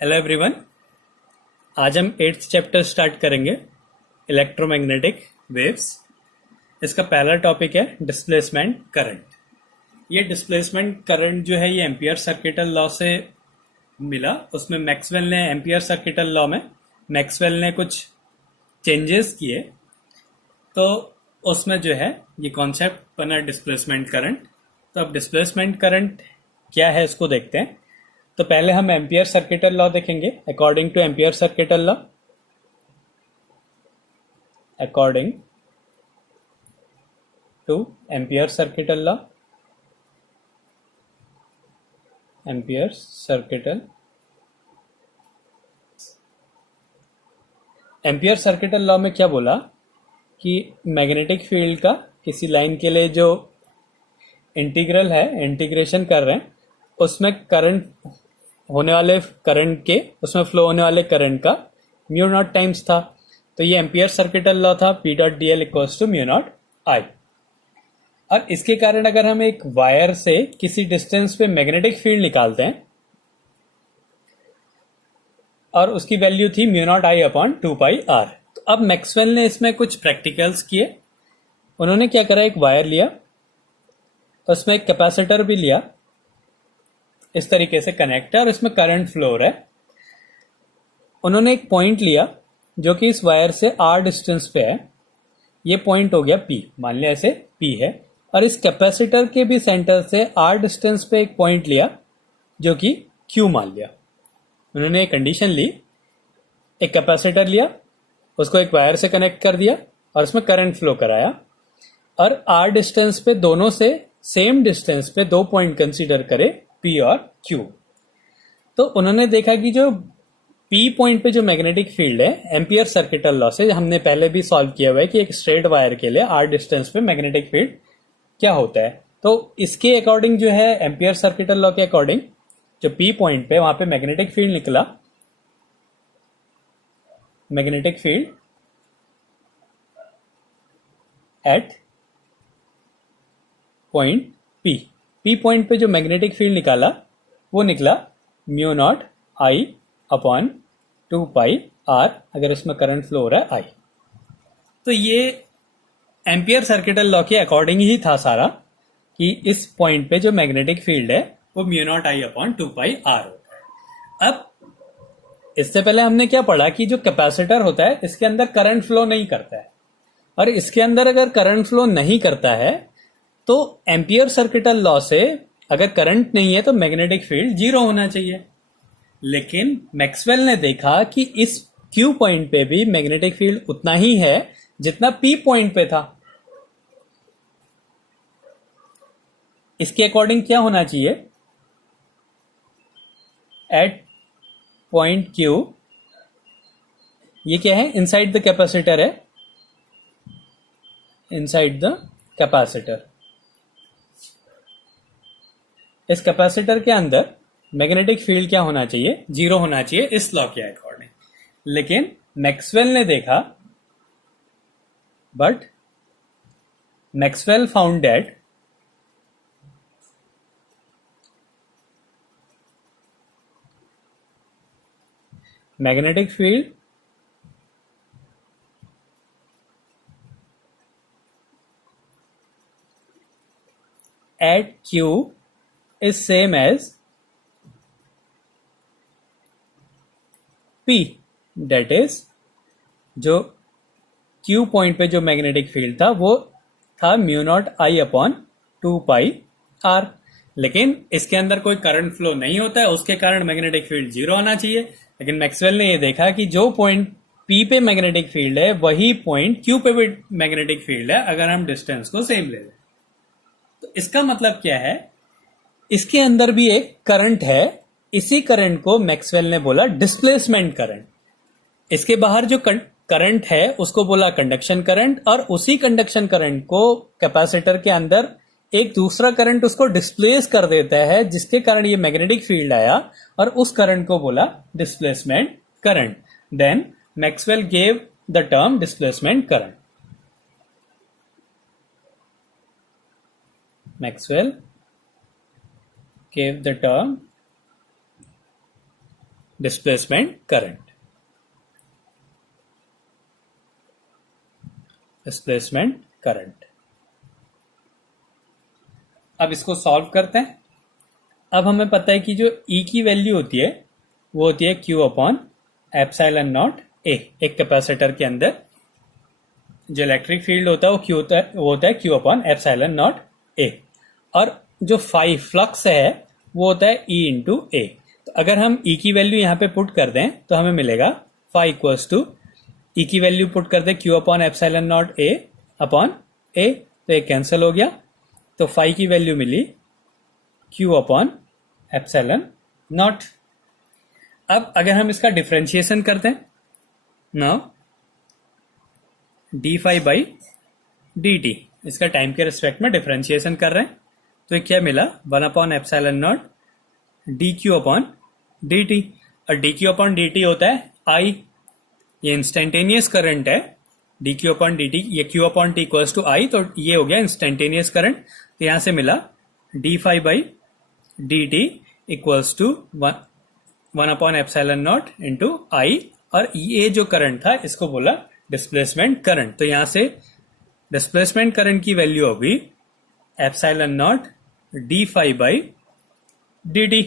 Hello everyone. आज हम 8th chapter start करेंगे, इलेक्ट्रोमैग्नेटिक वेव्स। इसका पहला टॉपिक है डिस्प्लेसमेंट करंट। ये डिस्प्लेसमेंट करंट जो है ये एम्पियर सर्किटल लॉ से मिला। उसमें मैक्सवेल ने एम्पियर सर्किटल लॉ में मैक्सवेल ने कुछ चेंजेस किए, तो उसमें जो है ये कॉन्सेप्ट बना डिस्प्लेसमेंट करंट। तो अब डिस्प्लेसमेंट करंट क्या है इसको देखते हैं। तो पहले हम एम्पियर सर्किटल लॉ देखेंगे। According two ampere circuital law, according two ampere circuital law, ampere circuital ampere circuital law में क्या बोला कि मैग्नेटिक फील्ड का किसी लाइन के लिए जो इंटीग्रल है, इंटीग्रेशन कर रहे हैं, उसमें करंट होने वाले करंट के, उसमें फ्लो होने वाले करंट का म्यू नॉट टाइम्स था। तो ये एम्पियर सर्किटल लॉ था, P dot D L equals to mu naught I. और इसके कारण अगर हम एक वायर से किसी डिस्टेंस पे मैग्नेटिक फील्ड निकालते हैं और उसकी वैल्यू थी mu naught I upon 2πr। तो अब मैक्सवेल ने इसमें कुछ प्रैक्टिकल्स किए। उन्होंने क्या करा, एक वायर लिया, उसमें एक कैपेसिटर भी लिया, इस तरीके से कनेक्ट है और इसमें करंट फ्लो हो रहा है। उन्होंने एक पॉइंट लिया जो कि इस वायर से r डिस्टेंस पे है। ये पॉइंट हो गया P, मान लिया ऐसे P है। और इस कैपेसिटर के भी सेंटर से r डिस्टेंस पे एक पॉइंट लिया जो कि Q मान लिया। उन्होंने एक कंडीशन ली, एक कैपेसिटर लिया, उसको एक वायर से कनेक्ट कर दिया और उसमें करंट फ्लो कराया। और r डिस्टेंस पे दोनों से सेम डिस्टेंस पे दो पॉइंट कंसीडर करे, P और Q। तो उन्होंने देखा कि जो P पॉइंट पे जो मैग्नेटिक फील्ड है, एम्पियर सर्किटल लॉ से हमने पहले भी सॉल्व किया हुआ है कि एक स्ट्रेट वायर के लिए r डिस्टेंस पे मैग्नेटिक फील्ड क्या होता है। तो इसके अकॉर्डिंग जो है, एम्पियर सर्किटल लॉ के अकॉर्डिंग जो P पॉइंट पे वहां पे मैग्नेटिक फील्ड निकला, magnetic field at point P point पे जो मैग्नेटिक फील्ड निकाला वो निकला mu naught I upon 2πr, अगर इसमें करंट फ्लो हो रहा है आई। तो ये एम्पियर सर्किटल लॉ के अकॉर्डिंग ही था सारा, कि इस पॉइंट पे जो मैग्नेटिक फील्ड है वो mu naught I upon 2πr होता है। अब इससे पहले हमने क्या पढ़ा कि जो कैपेसिटर होता है इसके अंदर करंट फ्लो नहीं करता है, और इसके अंदर अगर करंट फ्लो नहीं करता है तो एम्पियर सर्किटल लॉ से अगर करंट नहीं है तो मैग्नेटिक फील्ड जीरो होना चाहिए। लेकिन मैक्सवेल ने देखा कि इस Q पॉइंट पे भी मैग्नेटिक फील्ड उतना ही है जितना P पॉइंट पे था। इसके अकॉर्डिंग क्या होना चाहिए, एट पॉइंट Q, ये क्या है, इनसाइड द कैपेसिटर है, इनसाइड द कैपेसिटर। इस कैपेसिटर के अंदर मैग्नेटिक फील्ड क्या होना चाहिए, जीरो होना चाहिए इस लॉ के अकॉर्डिंग। लेकिन मैक्सवेल ने देखा, but Maxwell found that magnetic field at Q is same as P, that is जो Q पॉइंट पे जो मैग्नेटिक फील्ड था वो था mu naught I upon 2πr। लेकिन इसके अंदर कोई करंट फ्लो नहीं होता है, उसके कारण मैग्नेटिक फील्ड जीरो होना चाहिए। लेकिन मैक्सवेल ने ये देखा कि जो पॉइंट P पे मैग्नेटिक फील्ड है वही पॉइंट Q पे भी मैग्नेटिक फील्ड है, अगर हम डिस्टेंस को सेम ले लें। तो इसका मतलब क्या है, इसके अंदर भी एक करंट है। इसी करंट को मैक्सवेल ने बोला डिस्प्लेसमेंट करंट। इसके बाहर जो करंट है उसको बोला कंडक्शन करंट, और उसी कंडक्शन करंट को कैपेसिटर के अंदर एक दूसरा करंट उसको डिस्प्लेस कर देता है, जिसके कारण ये मैग्नेटिक फील्ड आया, और उस करंट को बोला displacement current. Then Maxwell gave the term displacement current. Maxwell gave the term displacement current. Displacement current. अब इसको सॉल्व करते हैं। अब हमें पता है कि जो E की वैल्यू होती है वो होती है Q upon epsilon naught A। एक कैपेसिटर के अंदर जो इलेक्ट्रिक फील्ड होता है वो होता है Q upon epsilon naught A। और जो फाई फ्लक्स है वो होता है E इंटू A। तो अगर हम E की वैल्यू यहाँ पे पुट कर दें तो हमें मिलेगा फाई इक्वल्स टू E की वैल्यू पुट कर दें Q upon epsilon naught A upon A, तो ये कैंसिल हो गया। तो फाई की वैल्यू मिली Q अपॉन एप्सिलॉन नॉट। अब अगर हम इसका डिफरेंशिएशन करते हैं, now d phi by D t, इसका टाइम के रिस्पेक्ट में डिफरेंशिएशन कर रहे हैं, तो ये क्या मिला 1 upon epsilon naught d Q upon D t. और D Q upon D T होता है आई, ये इंस्टेंटेनियस करंट है। D Q upon D T, ये Q upon T equals to I, तो ये हो गया इंस्टेंटेनियस करंट। तो यहां से मिला D phi by D T equals to 1 upon epsilon naught into I. और ये जो करंट था इसको बोला डिस्प्लेसमेंट करंट। तो यहां से डिस्प्लेसमेंट करंट की वैल्यू होगी epsilon naught d phi by D t.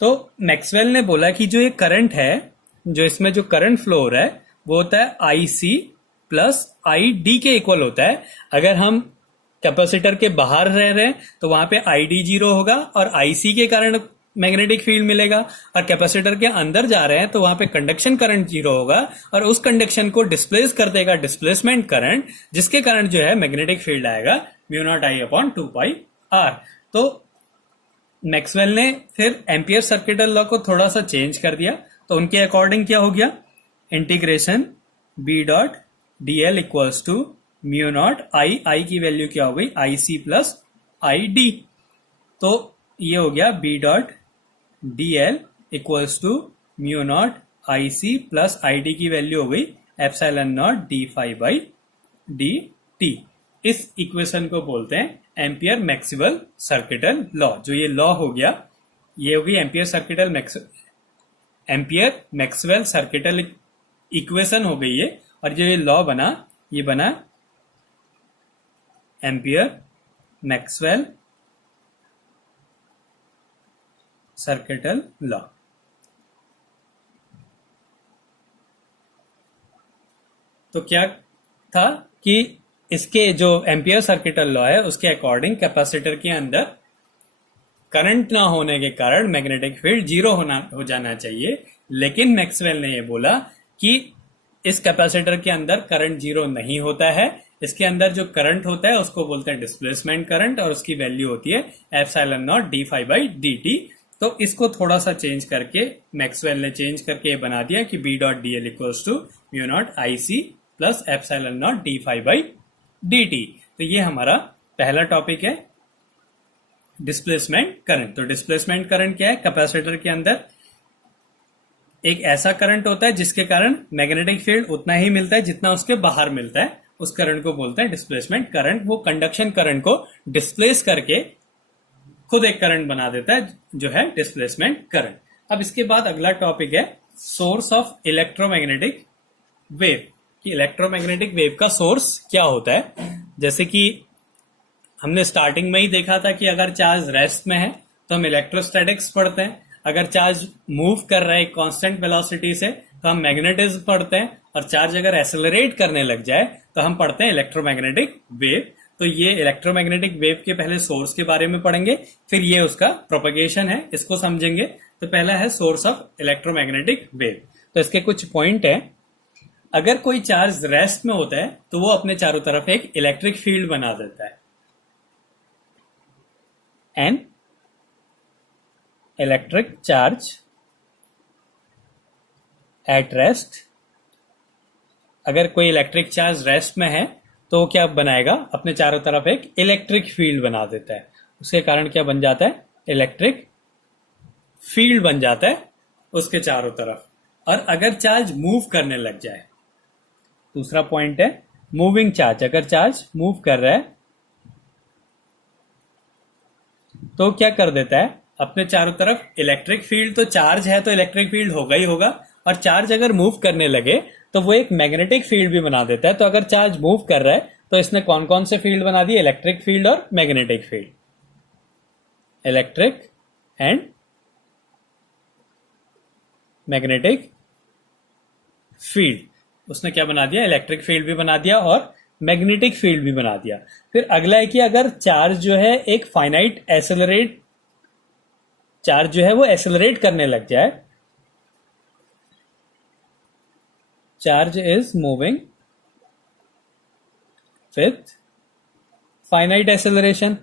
तो मैक्सवेल ने बोला कि जो ये करंट है, जो इसमें जो करंट फ्लो हो रहा है वो होता है आई सी प्लस आई डी के इक्वल होता है। अगर हम कैपेसिटर के बाहर रह रहे हैं तो वहां पे आई डी जीरो होगा और आई सी के कारण मैग्नेटिक फील्ड मिलेगा, और कैपेसिटर के अंदर जा रहे हैं तो वहां पे कंडक्शन करंट जीरो होगा और उस कंडक्शन को डिस्प्लेस कर देगा डिस्प्लेसमेंट करंट, जिसके कारण जो है मैग्नेटिक फील्ड आएगा mu naught I upon 2 pi r. तो मैक्सवेल ने फिर एम्पियर सर्किटल लॉ को थोड़ा सा चेंज कर दिया। तो उनके अकॉर्डिंग क्या हो गया, integration B dot D L equals to mu naught I की वैल्यू क्या हो गई आई सी प्लस आई डी। तो ये हो गया B dot D L equals to mu naught I c plus I d की वैल्यू हो गई epsilon naught d phi by D t. इस इक्वेशन को बोलते हैं एम्पियर मैक्सवेल सर्किटल लॉ। जो ये लॉ हो गया ये होगी एम्पियर मैक्सवेल सर्किटल इक्वेशन हो गई है। और जो ये लॉ बना ये बना एम्पियर मैक्सवेल सर्किटल लॉ। तो क्या था कि इसके जो एम्पियर सर्किटल लॉ है उसके अकॉर्डिंग कैपेसिटर के अंदर करंट ना होने के कारण मैग्नेटिक फील्ड जीरो हो जाना चाहिए। लेकिन मैक्सवेल ने यह बोला कि इस कैपेसिटर के अंदर करंट जीरो नहीं होता है, इसके अंदर जो करंट होता है उसको बोलते हैं डिस्प्लेसमेंट करंट और उसकी वैल्यू होती है epsilon naught d phi by D t. तो इसको थोड़ा सा चेंज करके मैक्सवेल ने चेंज करके ये बना दिया कि B dot D L equals to mu naught I c plus epsilon naught d phi by D t. तो ये हमारा पहला टॉपिक है डिस्प्लेसमेंट करंट। तो डिस्प्लेसमेंट करंट क्या है, कैपेसिटर के अंदर एक ऐसा करंट होता है जिसके कारण मैग्नेटिक फील्ड उतना ही मिलता है जितना उसके बाहर मिलता है, उस करंट को बोलते हैं डिस्प्लेसमेंट करंट। वो कंडक्शन करंट को डिस्प्लेस करके खुद एक करंट बना देता है जो है डिस्प्लेसमेंट करंट। अब इसके बाद अगला टॉपिक है सोर्स ऑफ इलेक्ट्रोमैग्नेटिक वेव, कि इलेक्ट्रोमैग्नेटिक वेव का सोर्स क्या होता है। जैसे कि हमने स्टार्टिंग में ही देखा था कि अगर चार्ज रेस्ट में है तो हम इलेक्ट्रोस्टैटिक्स पढ़ते हैं, अगर चार्ज मूव कर रहा है कांस्टेंट वेलोसिटी से तो हम मैग्नेटिज्म पढ़ते हैं, और चार्ज अगर एक्सेलरेट करने लग जाए तो हम पढ़ते हैं इलेक्ट्रोमैग्नेटिक वेव। तो ये इलेक्ट्रोमैग्नेटिक वेव के पहले सोर्स के बारे में पढ़ेंगे, फिर ये उसका प्रोपगेशन है इसको समझेंगे। तो पहला है सोर्स ऑफ इलेक्ट्रोमैग्नेटिक वेव। तो इसके कुछ पॉइंट है। अगर कोई चार्ज रेस्ट में होता है तो वो अपने चारों तरफ एक इलेक्ट्रिक फील्ड बना देता है। An electric charge at rest, अगर कोई इलेक्ट्रिक चार्ज रेस्ट में है तो वो क्या बनाएगा, अपने चारों तरफ एक इलेक्ट्रिक फील्ड बना देता है। उसके कारण क्या बन जाता है, इलेक्ट्रिक फील्ड बन जाता है उसके चारों तरफ। और अगर चार्ज मूव करने लग जाए, दूसरा पॉइंट है मूविंग चार्ज, अगर चार्ज मूव कर रहा है तो क्या कर देता है, अपने चारों तरफ इलेक्ट्रिक फील्ड, तो चार्ज है तो इलेक्ट्रिक फील्ड होगा ही होगा, और चार्ज अगर मूव करने लगे तो वो एक मैग्नेटिक फील्ड भी बना देता है। तो अगर चार्ज मूव कर रहा है तो इसने कौन कौन से फील्ड बना दिए? इलेक्ट्रिक फील्ड और magnetic field. Electric and magnetic field, उसने क्या बना दिया? इलेक्ट्रिक फील्ड भी बना दिया और मैग्नेटिक फील्ड भी बना दिया। फिर अगला है कि अगर चार्ज जो है एक फाइनाइट एसेलरेट, चार्ज जो है वो एसेलरेट करने लग जाए, charge is moving with finite acceleration,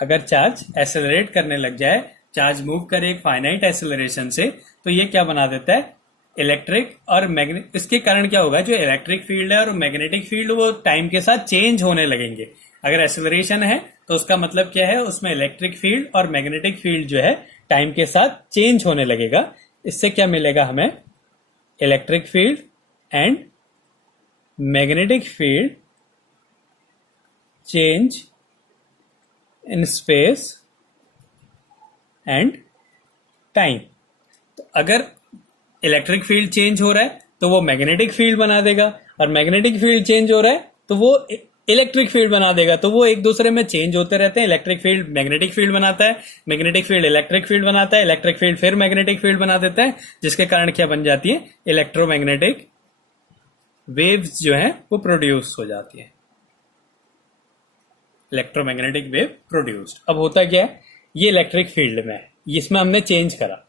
अगर चार्ज एसेलरेट करने लग जाए, चार्ज मूव करे एक फाइनाइट एसेलरेशन से, तो ये क्या बना देता है? इलेक्ट्रिक और मैग्नेटिक। इसके कारण क्या होगा? जो इलेक्ट्रिक फील्ड है और मैग्नेटिक फील्ड वो टाइम के साथ चेंज होने लगेंगे। अगर एसेलरेशन है तो उसका मतलब क्या है? उसमें इलेक्ट्रिक फील्ड और मैग्नेटिक फील्ड जो है टाइम के साथ चेंज होने लगेगा। इससे क्या मिलेगा हमें? Electric field and magnetic field change in space and time. तो अगर इलेक्ट्रिक फील्ड चेंज हो रहा है तो वो मैग्नेटिक फील्ड बना देगा, और मैग्नेटिक फील्ड चेंज हो रहा है तो वो इलेक्ट्रिक फील्ड बना देगा। तो वो एक दूसरे में चेंज होते रहते हैं। इलेक्ट्रिक फील्ड मैग्नेटिक फील्ड बनाता है, मैग्नेटिक फील्ड इलेक्ट्रिक फील्ड बनाता है, इलेक्ट्रिक फील्ड फिर मैग्नेटिक फील्ड बना देता है, जिसके कारण क्या बन जाती है? इलेक्ट्रोमैग्नेटिक वेव्स जो है वो प्रोड्यूस हो जाती है। Electromagnetic wave produced. अब होता क्या है? ये इलेक्ट्रिक फील्ड में है, इसमें हमने चेंज करा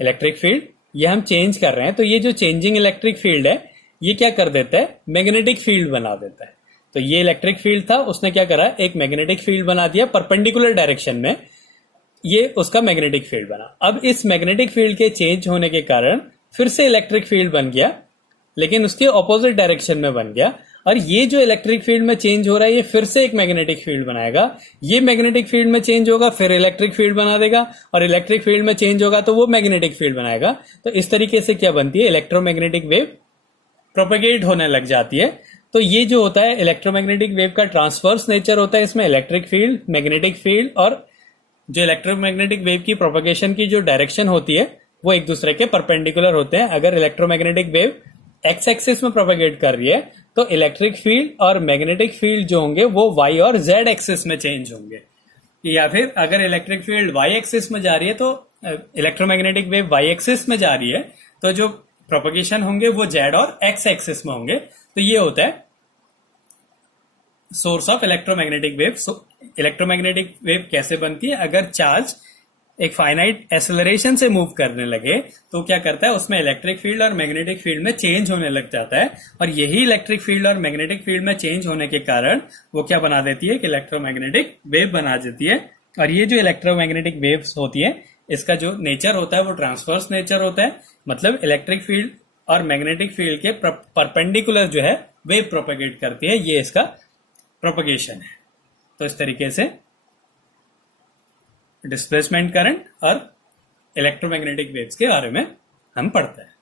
इलेक्ट्रिक फील्ड, ये हम चेंज कर रहे हैं। तो ये जो चेंजिंग इलेक्ट्रिक फील्ड है ये क्या कर देता है? मैग्नेटिक फील्ड बना देता है। तो ये इलेक्ट्रिक फील्ड था, उसने क्या करा? एक मैग्नेटिक फील्ड बना दिया परपेंडिकुलर डायरेक्शन में, ये उसका मैग्नेटिक फील्ड बना। अब इस मैग्नेटिक फील्ड के चेंज होने के कारण फिर से इलेक्ट्रिक फील्ड बन गया, लेकिन उसके ऑपोजिट डायरेक्शन में बन गया। और ये जो इलेक्ट्रिक फील्ड में चेंज हो रहा है ये फिर से एक मैग्नेटिक फील्ड बनाएगा। ये मैग्नेटिक फील्ड में चेंज होगा, फिर इलेक्ट्रिक फील्ड बना देगा, और इलेक्ट्रिक फील्ड में चेंज होगा तो वो मैग्नेटिक फील्ड बनाएगा। तो इस तरीके से क्या बनती है? इलेक्ट्रोमैग्नेटिक वेव प्रोपेगेट होने लग जाती है। तो ये जो होता है इलेक्ट्रोमैग्नेटिक वेव का ट्रांसवर्स नेचर होता है। इसमें इलेक्ट्रिक फील्ड, मैग्नेटिक फील्ड और जो इलेक्ट्रोमैग्नेटिक वेव की प्रोपेगेशन की जो डायरेक्शन होती है वो एक दूसरे के परपेंडिकुलर होते हैं। अगर इलेक्ट्रोमैग्नेटिक वेव एक्स एक्सिस में प्रोपेगेट कर रही है तो इलेक्ट्रिक फील्ड और मैग्नेटिक फील्ड जो होंगे वो वाई और जेड एक्सिस में चेंज होंगे। या फिर अगर इलेक्ट्रिक फील्ड वाई एक्सिस में जा रही है तो इलेक्ट्रोमैग्नेटिक वेव वाई एक्सिस में जा रही है, तो जो प्रोपेगेशन होंगे वो जेड और एक्स एक्सिस में होंगे। तो ये होता है source of electromagnetic wave. Electromagnetic wave कैसे बनती है? अगर चार्ज एक फाइनाइट एसेलरेशन से मूव करने लगे तो क्या करता है? उसमें इलेक्ट्रिक फील्ड और मैग्नेटिक फील्ड में चेंज होने लग जाता है, और यही इलेक्ट्रिक फील्ड और मैग्नेटिक फील्ड में चेंज होने के कारण वो क्या बना देती है? कि इलेक्ट्रोमैग्नेटिक वेव बना देती है। और ये जो इलेक्ट्रोमैग्नेटिक वेव्स होती है इसका जो नेचर होता है वो ट्रांसवर्स नेचर होता है, मतलब इलेक्ट्रिक फील्ड और मैग्नेटिक फील्ड के परपेंडिकुलर जो है वेव प्रोपेगेट करती है। ये इसका प्रोपेगेशन है। तो इस तरीके से डिस्प्लेसमेंट करंट और इलेक्ट्रोमैग्नेटिक वेव्स के बारे में हम पढ़ते हैं।